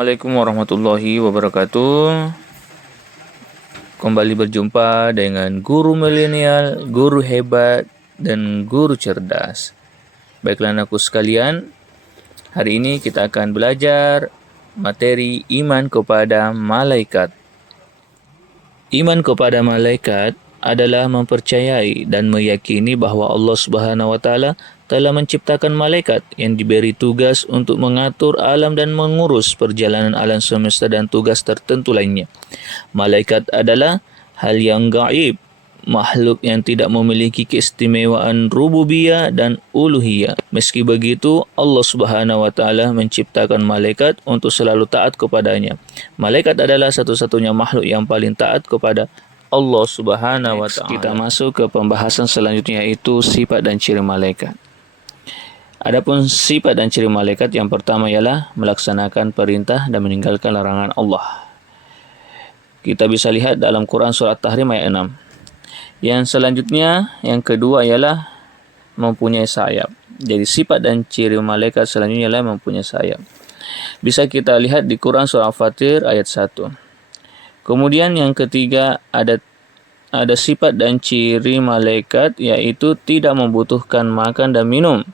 Assalamualaikum warahmatullahi wabarakatuh. Kembali berjumpa dengan guru milenial, guru hebat, dan guru cerdas. Baiklah anakku sekalian, hari ini kita akan belajar materi iman kepada malaikat. Iman kepada malaikat adalah mempercayai dan meyakini bahwa Allah Subhanahu wa taala telah menciptakan malaikat yang diberi tugas untuk mengatur alam dan mengurus perjalanan alam semesta dan tugas tertentu lainnya. Malaikat adalah hal yang gaib, makhluk yang tidak memiliki keistimewaan rububiyah dan uluhiyah. Meski begitu, Allah Subhanahu wa taala menciptakan malaikat untuk selalu taat kepadanya. Malaikat adalah satu-satunya makhluk yang paling taat kepada Allah Subhanahu wa taala. Kita masuk ke pembahasan selanjutnya, yaitu sifat dan ciri malaikat. Adapun sifat dan ciri malaikat, yang pertama ialah melaksanakan perintah dan meninggalkan larangan Allah. Kita bisa lihat dalam Quran surat Tahrim ayat 6. Yang selanjutnya, yang kedua ialah mempunyai sayap. Jadi sifat dan ciri malaikat selanjutnya ialah mempunyai sayap. Bisa kita lihat di Quran surah Fatir ayat 1. Kemudian yang ketiga, ada sifat dan ciri malaikat, yaitu tidak membutuhkan makan dan minum.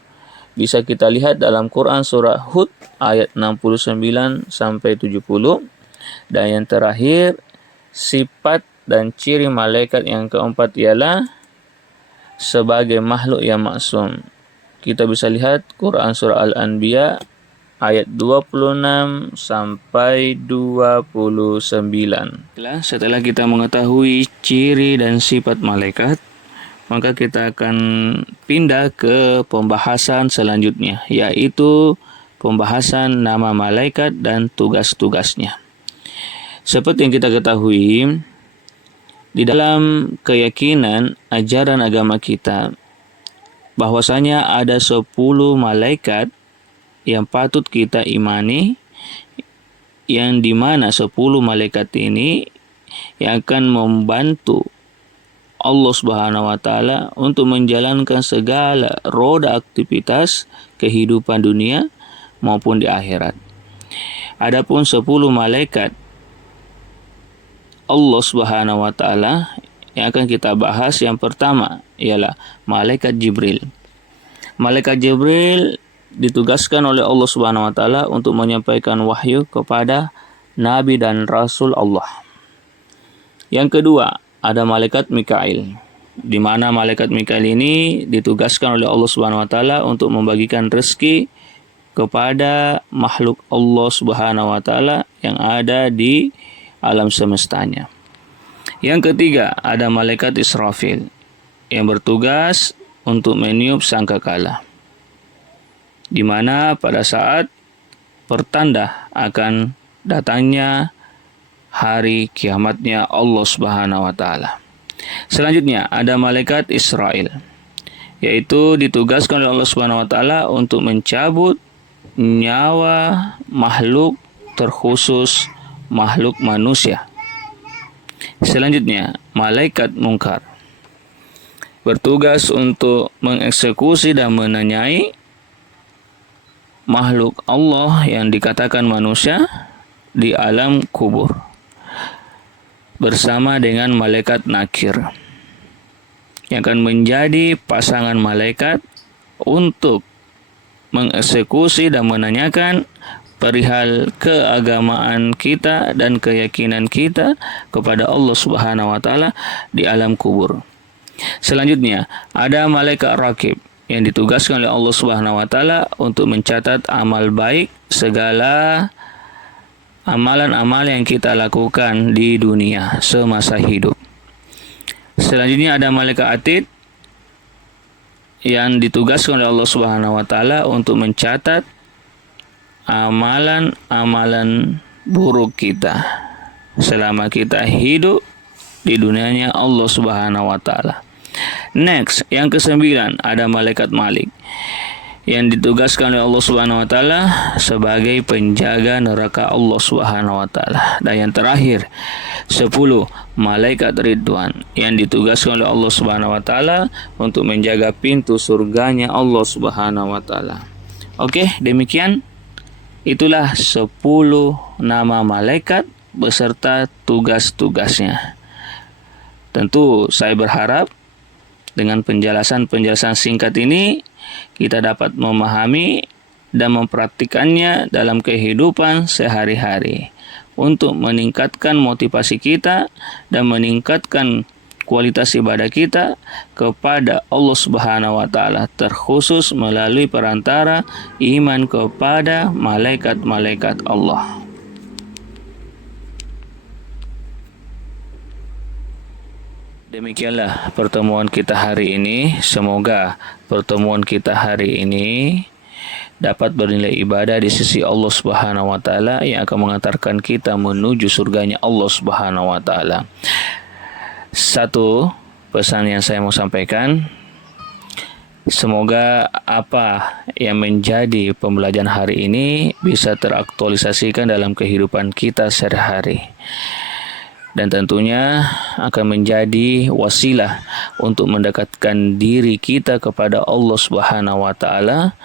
Bisa kita lihat dalam Quran surah Hud ayat 69 sampai 70. Dan yang terakhir, sifat dan ciri malaikat yang keempat ialah sebagai makhluk yang maksum. Kita bisa lihat Quran surah Al-Anbiya ayat 26 sampai 29. Setelah kita mengetahui ciri dan sifat malaikat, maka kita akan pindah ke pembahasan selanjutnya, yaitu pembahasan nama malaikat dan tugas-tugasnya. Seperti yang kita ketahui, di dalam keyakinan ajaran agama kita, bahwasanya ada 10 malaikat yang patut kita imani, yang dimana 10 malaikat ini yang akan membantu Allah Subhanahu wa taala untuk menjalankan segala roda aktivitas kehidupan dunia maupun di akhirat. Adapun 10 malaikat Allah Subhanahu wa taala yang akan kita bahas, yang pertama ialah malaikat Jibril. Malaikat Jibril ditugaskan oleh Allah Subhanahu wa taala untuk menyampaikan wahyu kepada nabi dan rasul Allah. Yang kedua, ada malaikat Mikail, di mana malaikat Mikail ini ditugaskan oleh Allah Subhanahu wa taala untuk membagikan rezeki kepada makhluk Allah Subhanahu wa taala yang ada di alam semestanya. Yang ketiga, ada malaikat Israfil yang bertugas untuk meniup sangkakala, di mana pada saat pertanda akan datangnya hari kiamatnya Allah Subhanahu wa taala. Selanjutnya ada malaikat Israel, yaitu ditugaskan oleh Allah Subhanahu wa taala untuk mencabut nyawa makhluk, terkhusus makhluk manusia. Selanjutnya malaikat Munkar, bertugas untuk mengeksekusi dan menanyai makhluk Allah yang dikatakan manusia di alam kubur, bersama dengan malaikat Nakir yang akan menjadi pasangan malaikat untuk mengeksekusi dan menanyakan perihal keagamaan kita dan keyakinan kita kepada Allah Subhanahu wa taala di alam kubur. Selanjutnya ada malaikat Raqib yang ditugaskan oleh Allah Subhanahu wa taala untuk mencatat amal baik, segala amalan-amal yang kita lakukan di dunia semasa hidup. Selanjutnya ada malaikat Atid yang ditugaskan oleh Allah Subhanahu wa taala untuk mencatat amalan-amalan buruk kita selama kita hidup di dunianya Allah Subhanahu wa taala. Next, yang ke-9 ada malaikat Malik yang ditugaskan oleh Allah Subhanahu wa taala sebagai penjaga neraka Allah Subhanahu wa taala. Dan yang terakhir, 10 malaikat Ridwan yang ditugaskan oleh Allah Subhanahu wa taala untuk menjaga pintu surganya Allah Subhanahu wa taala. Oke, demikian Itulah 10 nama malaikat beserta tugas-tugasnya. Tentu saya berharap dengan penjelasan-penjelasan singkat ini kita dapat memahami dan mempraktikannya dalam kehidupan sehari-hari untuk meningkatkan motivasi kita dan meningkatkan kualitas ibadah kita kepada Allah Subhanahu wa taala, terkhusus melalui perantara iman kepada malaikat-malaikat Allah. Demikianlah pertemuan kita hari ini. Semoga pertemuan kita hari ini dapat bernilai ibadah di sisi Allah Subhanahu wa taala yang akan mengantarkan kita menuju surganya Allah Subhanahu wa taala. Satu pesan yang saya mau sampaikan, semoga apa yang menjadi pembelajaran hari ini bisa teraktualisasikan dalam kehidupan kita sehari-hari. Dan tentunya akan menjadi wasilah untuk mendekatkan diri kita kepada Allah Subhanahu wa taala,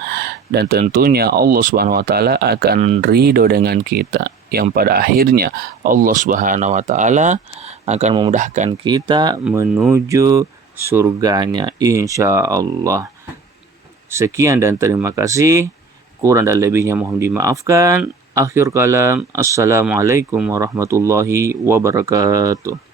dan tentunya Allah Subhanahu wa taala akan ridho dengan kita, yang pada akhirnya Allah Subhanahu wa taala akan memudahkan kita menuju surganya insyaallah. Sekian dan terima kasih. Kurang dan lebihnya mohon dimaafkan. Akhir kalam, assalamualaikum warahmatullahi wabarakatuh.